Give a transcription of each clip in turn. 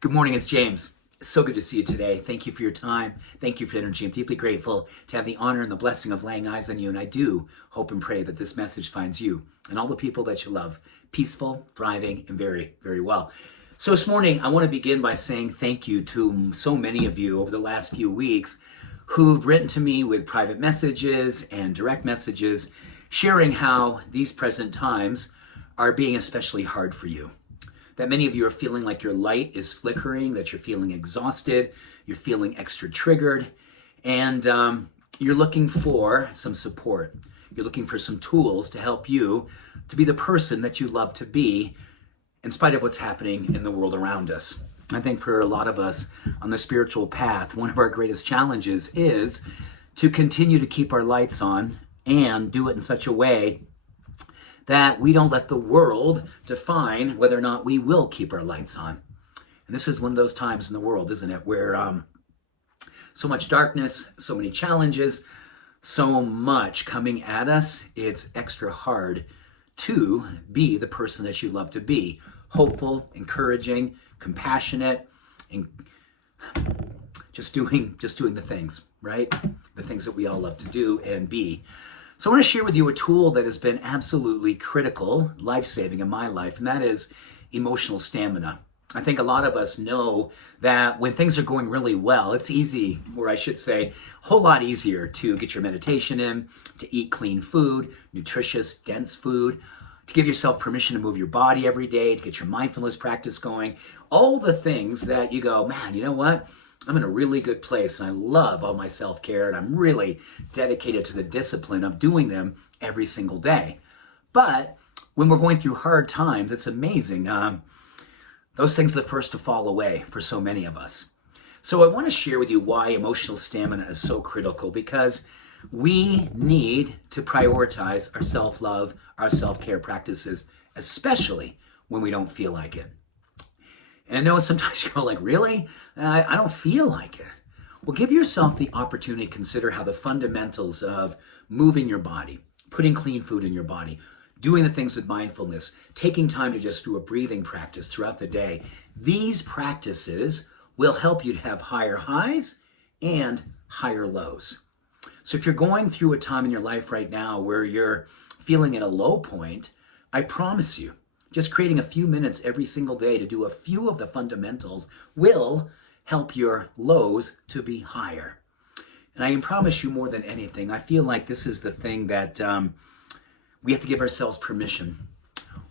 Good morning, it's James. It's so good to see you today. Thank you for your time. Thank you for your energy. I'm deeply grateful to have the honor and the blessing of laying eyes on you. And I do hope and pray that this message finds you and all the people that you love peaceful, thriving, and very, very well. So this morning, I want to begin by saying thank you to so many of you over the last few weeks who've written to me with private messages and direct messages, sharing how these present times are being especially hard for you. That many of you are feeling like your light is flickering, that you're feeling exhausted, you're feeling extra triggered, and you're looking for some support. You're looking for some tools to help you to be the person that you love to be in spite of what's happening in the world around us. I think for a lot of us on the spiritual path, one of our greatest challenges is to continue to keep our lights on and do it in such a way that we don't let the world define whether or not we will keep our lights on. And this is one of those times in the world, isn't it, where so much darkness, so many challenges, so much coming at us, it's extra hard to be the person that you love to be. Hopeful, encouraging, compassionate, and just doing the things, right? The things that we all love to do and be. So I want to share with you a tool that has been absolutely critical, life-saving in my life, and that is emotional stamina. I think a lot of us know that when things are going really well, it's easy, or I should say, a whole lot easier to get your meditation in, to eat clean food, nutritious, dense food, to give yourself permission to move your body every day, to get your mindfulness practice going, all the things that you go, man, you know what? I'm in a really good place and I love all my self-care and I'm really dedicated to the discipline of doing them every single day. But when we're going through hard times, it's amazing. Those things are the first to fall away for so many of us. So I want to share with you why emotional stamina is so critical, because we need to prioritize our self-love, our self-care practices, especially when we don't feel like it. And I know sometimes you're like, really? I don't feel like it. Well, give yourself the opportunity to consider how the fundamentals of moving your body, putting clean food in your body, doing the things with mindfulness, taking time to just do a breathing practice throughout the day, these practices will help you to have higher highs and higher lows. So if you're going through a time in your life right now where you're feeling at a low point, I promise you, just creating a few minutes every single day to do a few of the fundamentals will help your lows to be higher. And I can promise you more than anything, I feel like this is the thing that we have to give ourselves permission.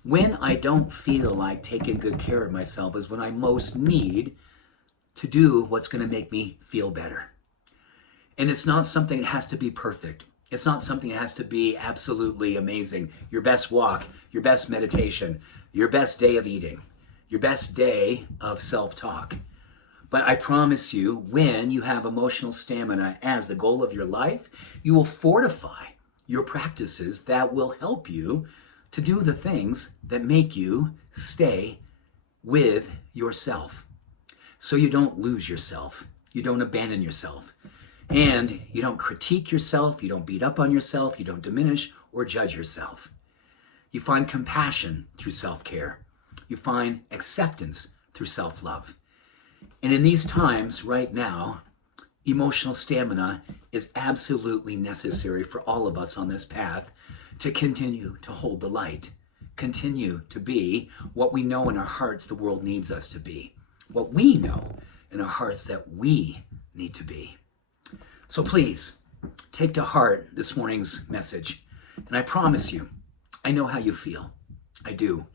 When I don't feel like taking good care of myself is when I most need to do what's going to make me feel better. And it's not something that has to be perfect. It's not something that has to be absolutely amazing. Your best walk, your best meditation, your best day of eating, your best day of self-talk. But I promise you, when you have emotional stamina as the goal of your life, you will fortify your practices that will help you to do the things that make you stay with yourself. So you don't lose yourself. You don't abandon yourself. And you don't critique yourself, you don't beat up on yourself, you don't diminish or judge yourself. You find compassion through self-care. You find acceptance through self-love. And in these times right now, emotional stamina is absolutely necessary for all of us on this path to continue to hold the light, continue to be what we know in our hearts the world needs us to be, what we know in our hearts that we need to be. So please, take to heart this morning's message. And I promise you, I know how you feel. I do.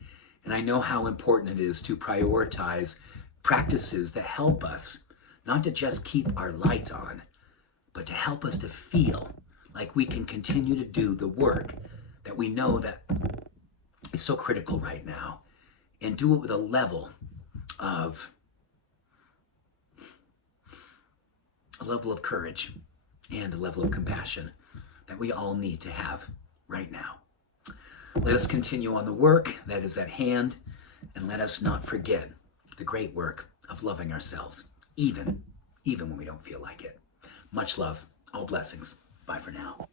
And I know how important it is to prioritize practices that help us, not to just keep our light on, but to help us to feel like we can continue to do the work that we know that is so critical right now, and do it with a level of courage and a level of compassion that we all need to have right now. Let us continue on the work that is at hand, and let us not forget the great work of loving ourselves, even when we don't feel like it. Much love, all blessings. Bye for now.